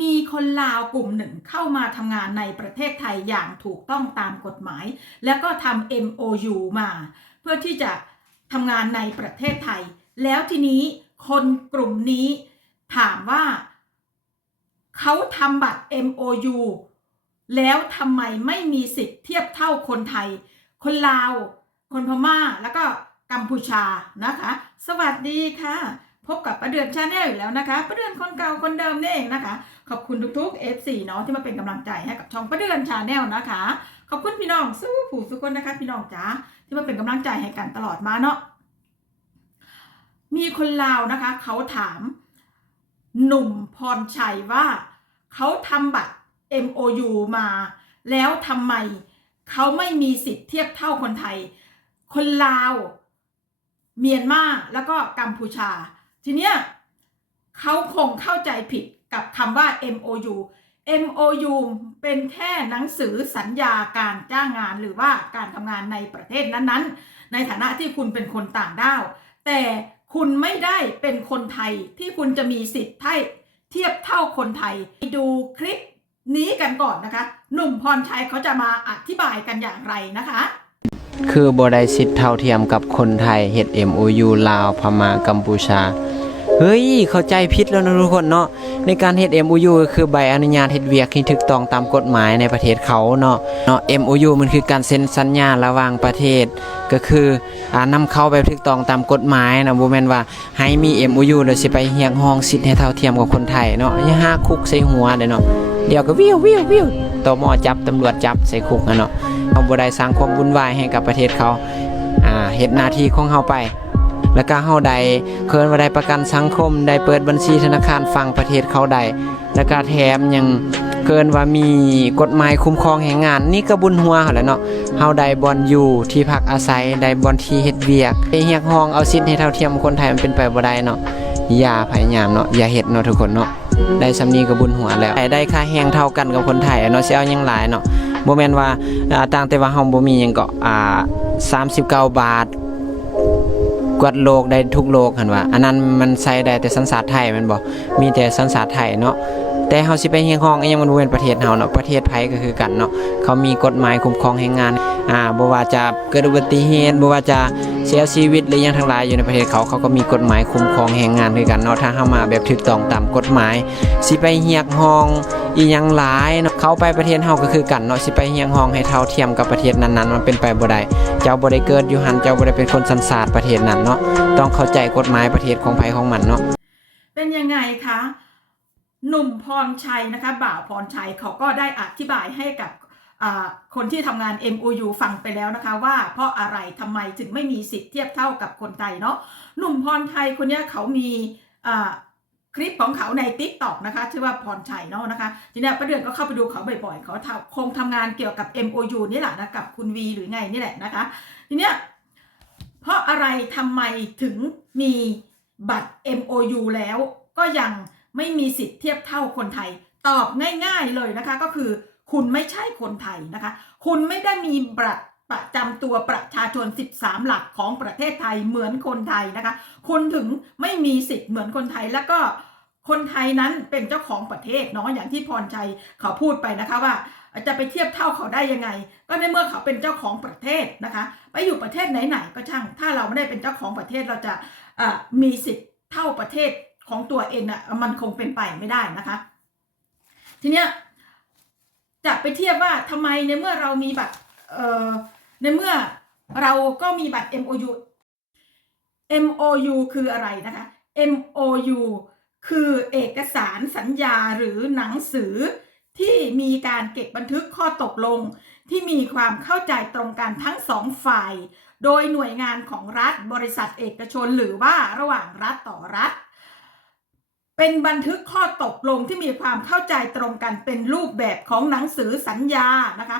มีคนลาวกลุ่มหนึ่งเข้ามาทำงานในประเทศไทยอย่างถูกต้องตามกฎหมาย แล้วก็ทำ MOU มา เพื่อที่จะทำงานในประเทศไทย แล้วทีนี้คนกลุ่มนี้ถามว่าเขาทำบัตร MOU แล้วทำไมไม่มีสิทธิ์เทียบเท่าคนไทย คนลาว คนพม่า แล้วก็กัมพูชานะคะ สวัสดีค่ะ พบกับประเดือนชาแนลอยู่แล้วนะคะประเดือนคนเก่าคนเดิมนี่เองนะคะ ขอบคุณทุกๆ F4 เนาะที่มาเป็นกำลังใจให้กับช่องประเดือนชาแนลนะคะ ขอบคุณพี่น้องสู้ผู้สุกคนนะคะ พี่น้องจ๋าที่มาเป็นกำลังใจให้กันตลอดมาเนาะมีคนลาวนะคะ เขาถาม หนุ่มพรชัยว่าเขาทำบัตร MOU มา แล้วทำไมเขาไม่มีสิทธิ์เทียบเท่าคนไทย คนลาว เมียนมาแล้วก็กัมพูชา ทีเนี้ยเขาคงเข้าใจผิดกับคำว่า MOU MOU เป็นแค่หนังสือสัญญาการจ้างงานหรือว่าการทำงานในประเทศนั้นๆ ในฐานะที่คุณเป็นคนต่างด้าว แต่คุณไม่ได้เป็นคนไทยที่คุณจะมีสิทธิ์เทียบเท่าคนไทยไปดูคลิปนี้กันก่อนนะคะ หนุ่มพรชัยเขาจะมาอธิบายกันอย่างไรนะคะ คือบ่ได้สิทธิ์เท่าเทียมกับคนไทยเฮ็ด MOU ลาวพม่ากัมพูชา เฮ้ย เข้าใจผิดแล้วนะทุกคนเนาะในการเฮ็ด MOU ก็คือใบอนุญาตเฮ็ดเวียกที่ถูกต้องตามกฎหมายในประเทศเขาเนาะเนาะ MOU มันคือการเซ็นสัญญาระหว่างประเทศ ก็คืออ่านำเข้าไปถูกต้องตามกฎหมายนะบ่แม่นว่าให้มี MOU แล้วสิไปเรียกร้องสิทธิ์ให้เท่าเทียมกับคนไทยเนาะอย่าหาคุกใส่หัวเด้เนาะเดี๋ยวก็วิววิววิวตมจับตำรวจจับใส่คุกอะเนาะ เอาบ่ได้สร้างความวุ่นวายให้กับประเทศเขาอ่าเฮ็ดหน้าที่ของเฮาไป แล้วก็เฮาได้เคินว่าได้ประกันสังคม ได้เปิดบัญชีธนาคารฟังประเทศเขาได้แล้วก็แถมยังเกินว่ามีกฎหมายคุ้มครองแรงงาน นี่ก็บุญหัวเขาแล้วเนาะเฮาได้บอนอยู่ที่พักอาศัยได้บอนที่เฮ็ดเวียกไปเรียกร้องเอาสิทธิ์ให้เท่าเทียมคนไทยมันเป็นไปบ่ได้เนาะอย่าพยายามเนาะอย่าเฮ็ดเนาะทุกคนเนาะได้สำนีก็บุญหัวแล้วได้ค่าแรงเท่ากันกับคนไทยเนาะสิเอาหยังหลายเนาะ บ่แม่นว่าอ่าต่างแต่ว่าเฮาบ่มีหยังก็อ่า39 บาทกวดโลกได้ทุกโลกหันว่า อันนั้นมันใช้ได้แต่สัญชาติไทยแมันบ่มีแต่สัญชาติไทยเนาะ แต่เฮาสิไปเฮียงห้องอีหยังมันบ่เป็นประเทศเฮาเนาะประเทศไผก็คือกันเนาะเขามีกฎหมายคุ้มครองแรงงานอ่าบ่ว่าจะเกิดอุบัติเหตุบ่ว่าจะเสียชีวิตหรือยังทั้งหลายอยู่ในประเทศเขาเขาก็มีกฎหมายคุ้มครองแรงงานคือกันเนาะถ้าเฮามาแบบถูกต้องตามกฎหมาย สิไปเฮียกห้องอีหยังหลายเนาะเขาไปประเทศเฮาก็คือกันเนาะสิไปเฮียงห้องให้เท่าเทียมกับประเทศนั้นๆมันเป็นไปบ่ได้เจ้าบ่ได้เกิดอยู่หันเจ้าบ่ได้เป็นคนสัญชาติประเทศนั้นเนาะต้องเข้าใจกฎหมายประเทศของไผของมันเนาะเป็นยังไงคะ หนุ่มพรชัยนะคะ บ่าวพรชัยเขาก็ได้อธิบายให้กับคนที่ทำงาน MOU ฟังไปแล้วนะคะว่าเพราะอะไรทำไมถึงไม่มีสิทธิ์เทียบเท่ากับคนไทยเนาะหนุ่มพรชัยคนนี้เขามีคลิปของเขาใน t ิ k t o k นะคะชื่อว่าพรชัยเนาะนะคะทีนี้ประเดือนก็เข้าไปดูเขาบ่อยๆเขาทำคงทำงานเกี่ยวกับ MOU นี่แหละนะกับคุณวีหรือไงนี่แหละนะคะทีนี้เพราะอะไรทำไมถึงมีบัตร MOU แล้วก็ยัง ไม่มีสิทธิ์เทียบเท่าคนไทย ตอบง่าย ๆเลยนะคะ ก็คือ คุณไม่ใช่คนไทยนะคะ คุณไม่ได้มีบัตรประจำตัวประชาชน 13 หลักของประเทศไทยเหมือนคนไทยนะคะ คุณถึงไม่มีสิทธิ์เหมือนคนไทยแล้วก็คนไทยนั้นเป็นเจ้าของประเทศเนาะอย่างที่พรชัยเขาพูดไปนะคะว่าจะไปเทียบเท่าเขาได้ยังไง ก็ในเมื่อเขาเป็นเจ้าของประเทศนะคะ ไปอยู่ประเทศไหนๆก็ช่าง ถ้าเราไม่ได้เป็นเจ้าของประเทศเราจะมีสิทธิ์เท่าประเทศ ของตัวเองอะมันคงเป็นไปไม่ได้นะคะ ทีเนี้ยจะไปเทียบว่าทำไมในเมื่อเรามีบัตรเอ่อในเมื่อเราก็มีบัตร MOU MOU คืออะไรนะคะ MOU คือเอกสารสัญญาหรือหนังสือที่มีการเก็บบันทึกข้อตกลง ที่มีความเข้าใจตรงกันทั้งสองฝ่าย โดยหน่วยงานของรัฐบริษัทเอกชนหรือว่าระหว่างรัฐต่อรัฐ เป็นบันทึกข้อตกลงที่มีความเข้าใจตรงกันเป็นรูปแบบของหนังสือสัญญานะคะ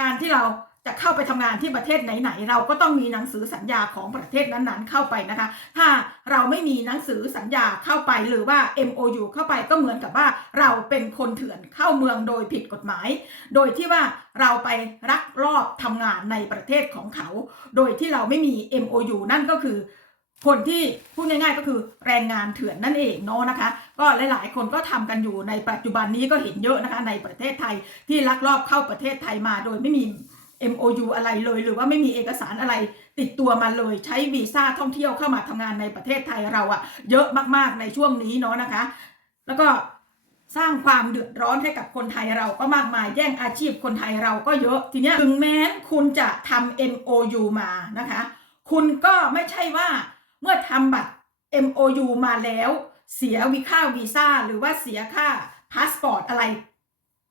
การที่เราจะเข้าไปทำงานที่ประเทศไหนๆเราก็ต้องมีหนังสือสัญญาของประเทศนั้นๆเข้าไปนะคะ ถ้าเราไม่มีหนังสือสัญญาเข้าไปหรือว่า MOU เข้าไปก็เหมือนกับว่าเราเป็นคนเถื่อนเข้าเมืองโดยผิดกฎหมาย โดยที่ว่าเราไปรักรอบทำงานในประเทศของเขา โดยที่เราไม่มี MOU นั่นก็คือ คนที่พูดง่ายๆก็คือแรงงานเถื่อนนั่นเองเนาะนะคะ ก็หลายๆ คนก็ทำกันอยู่ในปัจจุบันนี้ก็เห็นเยอะนะคะในประเทศไทยที่ลักลอบเข้าประเทศไทยมาโดยไม่มี MOU อะไรเลย หรือว่าไม่มีเอกสารอะไรติดตัวมาเลยใช้วีซ่าท่องเที่ยวเข้ามาทำงานในประเทศไทยเราอะเยอะมากๆในช่วงนี้เนาะนะคะ แล้วก็สร้างความเดือดร้อนให้กับคนไทยเราก็มากมายแย่งอาชีพคนไทยเราก็เยอะ ทีนี้ถึงแม้คุณจะทำ MOU มานะคะ คุณก็ไม่ใช่ว่า เมื่อทำบัตร MOU มาแล้ว เสียวีค่าวีซ่าหรือว่าเสียค่าพาสปอร์ตอะไร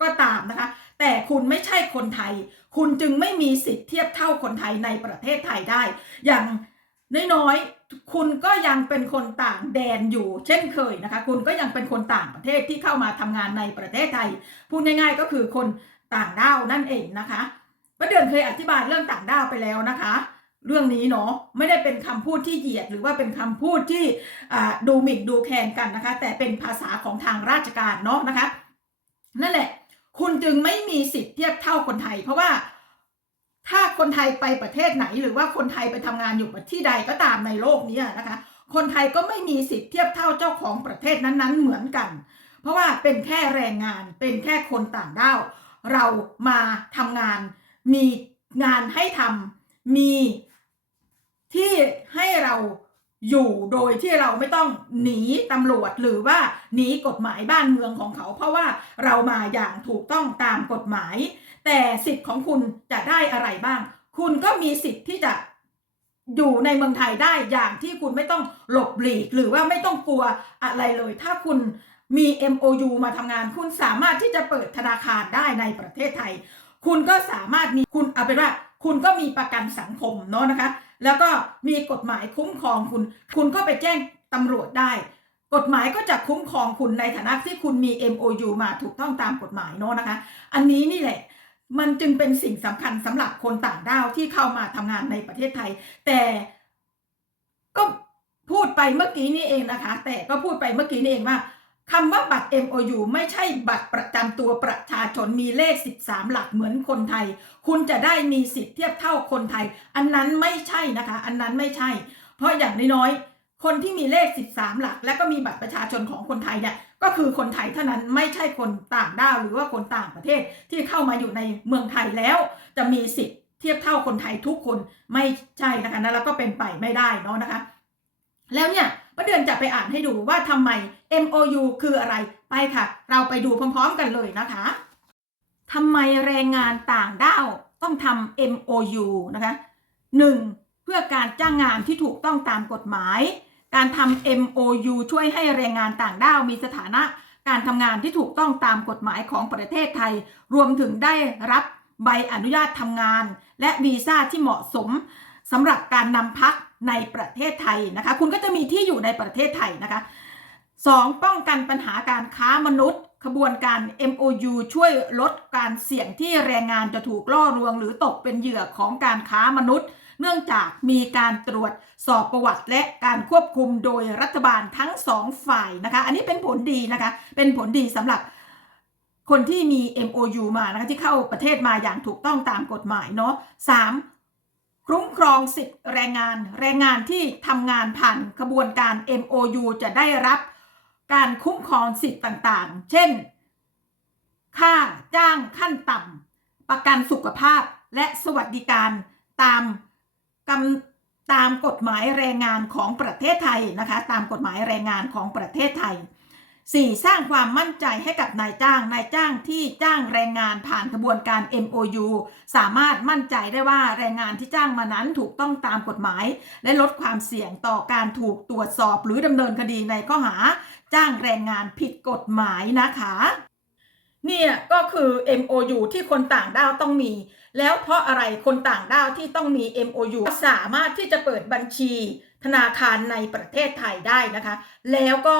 ก็ตามนะคะ แต่คุณไม่ใช่คนไทย คุณจึงไม่มีสิทธิ์เทียบเท่าคนไทยในประเทศไทยได้ อย่างน้อยๆ คุณก็ยังเป็นคนต่างแดนอยู่ เช่นเคยนะคะ คุณก็ยังเป็นคนต่างประเทศที่เข้ามาทำงานในประเทศไทย พูดง่ายๆก็คือคนต่างด้าวนั่นเองนะคะประเดือนเคยอธิบายเรื่องต่างด้าวไปแล้วนะคะ เรื่องนี้เนาะไม่ได้เป็นคำพูดที่เหยียด หรือว่าเป็นคำพูดที่ดูหมิ่นดูแคลนกันนะคะ แต่เป็นภาษาของทางราชการเนาะนะคะ นั่นแหละ คุณจึงไม่มีสิทธิ์เทียบเท่าคนไทย เพราะว่าถ้าคนไทยไปประเทศไหน หรือว่าคนไทยไปทำงานอยู่ที่ใดก็ตามในโลกนี้นะคะ คนไทยก็ไม่มีสิทธิ์เทียบเท่าเจ้าของประเทศนั้นๆ เหมือนกัน เพราะว่าเป็นแค่แรงงานเป็นแค่คนต่างด้าวเรามาทำงานมีงานให้ทำมี ที่ให้เราอยู่โดยที่เราไม่ต้องหนีตำรวจหรือว่าหนีกฎหมายบ้านเมืองของเขา เพราะว่าเรามาอย่างถูกต้องตามกฎหมาย แต่สิทธิ์ของคุณจะได้อะไรบ้าง คุณก็มีสิทธิ์ที่จะอยู่ในเมืองไทยได้อย่างที่คุณไม่ต้องหลบหลีก หรือว่าไม่ต้องกลัวอะไรเลย ถ้าคุณมี MOU มาทำงาน คุณสามารถที่จะเปิดธนาคารได้ในประเทศไทย คุณก็สามารถมีคุณเอาเป็นว่า คุณก็มีประกันสังคมเนาะนะคะ แล้วก็มีกฎหมายคุ้มครองคุณ คุณก็ไปแจ้งตำรวจได้ กฎหมายก็จะคุ้มครองคุณในฐานะที่คุณมี MOU มาถูกต้องตามกฎหมายเนาะนะคะ อันนี้นี่แหละมันจึงเป็นสิ่งสำคัญสำหรับคนต่างด้าวที่เข้ามาทำงานในประเทศไทย แต่ก็พูดไปเมื่อกี้นี่เองนะคะ แต่ก็พูดไปเมื่อกี้นี่เองว่า คำว่าบัตร MOU ไม่ใช่บัตรประจำตัวประชาชนมีเลข 13 หลักเหมือนคนไทย คุณจะได้มีสิทธิ์เทียบเท่าคนไทย อันนั้นไม่ใช่นะคะ อันนั้นไม่ใช่ เพราะอย่างน้อยๆคนที่มีเลข 13 หลัก และก็มีบัตรประชาชนของคนไทยเนี่ยก็คือคนไทยเท่านั้นไม่ใช่คนต่างด้าวหรือว่าคนต่างประเทศที่เข้ามาอยู่ในเมืองไทยแล้ว จะมีสิทธิ์เทียบเท่าคนไทยทุกคนไม่ใช่นะคะนั่นแล้วก็เป็นไปไม่ได้เนาะนะคะ แล้วเนี่ย ประเดือนจะไปอ่านให้ดูว่าทำไม MOU คืออะไรไปค่ะ เราไปดูพร้อมๆกันเลยนะคะทำไมแรงงานต่างด้าวต้องทำ MOU นะคะหนึ่งเพื่อการจ้างงานที่ถูกต้องตามกฎหมาย การทำ MOU ช่วยให้แรงงานต่างด้าวมีสถานะการทำงานที่ถูกต้องตามกฎหมายของประเทศไทย รวมถึงได้รับใบอนุญาตทำงาน และวีซ่าที่เหมาะสม สำหรับการนำพักในประเทศไทยนะคะ คุณก็จะมีที่อยู่ในประเทศไทยนะคะ 2. ป้องกันปัญหาการค้ามนุษย์ ขบวนการ MOU ช่วยลดการเสี่ยงที่แรงงานจะถูกล่อลวง หรือตกเป็นเหยื่อของการค้ามนุษย์ เนื่องจากมีการตรวจสอบประวัติและการควบคุมโดยรัฐบาลทั้งสองฝ่ายนะคะ อันนี้เป็นผลดีนะคะ เป็นผลดีสำหรับคนที่มี MOU มานะคะที่เข้าประเทศมาอย่างถูกต้องตามกฎหมายเนาะ 3. คุ้มครองสิทธิแรงงาน แรงงานที่ทำงานผ่านขบวนการ MOU จะได้รับการคุ้มครองสิทธิต่างๆ เช่น ค่าจ้างขั้นต่ำประกันสุขภาพและสวัสดิการตามกำตามกฎหมายแรงงานของประเทศไทยนะคะ ตามกฎหมายแรงงานของประเทศไทย 4. สร้างความมั่นใจให้กับนายจ้าง นายจ้างที่จ้างแรงงานผ่านกระบวนการ MOU สามารถมั่นใจได้ว่าแรงงานที่จ้างมานั้นถูกต้องตามกฎหมาย และลดความเสี่ยงต่อการถูกตรวจสอบหรือดำเนินคดีในข้อหา จ้างแรงงานผิดกฎหมายนะคะ เนี่ยก็คือ MOU ที่คนต่างด้าวต้องมี แล้วเพราะอะไรคนต่างด้าวที่ต้องมี MOU สามารถที่จะเปิดบัญชีธนาคารในประเทศไทยได้นะคะ แล้วก็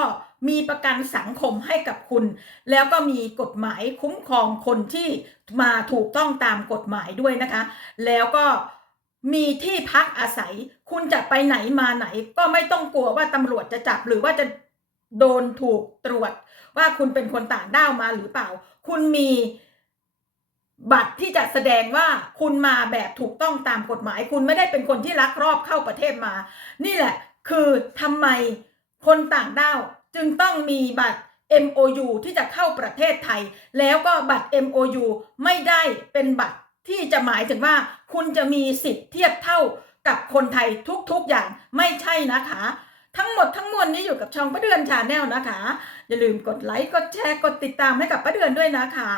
มีประกันสังคมให้กับคุณ แล้วก็มีกฎหมายคุ้มครองคนที่มาถูกต้องตามกฎหมายด้วยนะคะ แล้วก็มีที่พักอาศัย คุณจะไปไหนมาไหน ก็ไม่ต้องกลัวว่าตำรวจจะจับหรือว่าจะโดนถูกตรวจ ว่าคุณเป็นคนต่างด้าวมาหรือเปล่า คุณมี บัตรที่จะแสดงว่าคุณมาแบบถูกต้องตามกฎหมาย คุณไม่ได้เป็นคนที่ลักลอบเข้าประเทศมา นี่แหละคือทำไมคนต่างด้าวจึงต้องมีบัตร MOU ที่จะเข้าประเทศไทย แล้วก็บัตร MOU ไม่ได้เป็นบัตรที่จะหมายถึงว่า คุณจะมีสิทธิ์เทียบเท่ากับคนไทยทุกๆอย่างไม่ใช่นะคะ ทั้งหมดทั้งมวลนี้อยู่กับช่องป้าเดือนชาแนลนะคะ อย่าลืมกดไลค์กดแชร์กดติดตามให้กับป้าเดือนด้วยนะคะ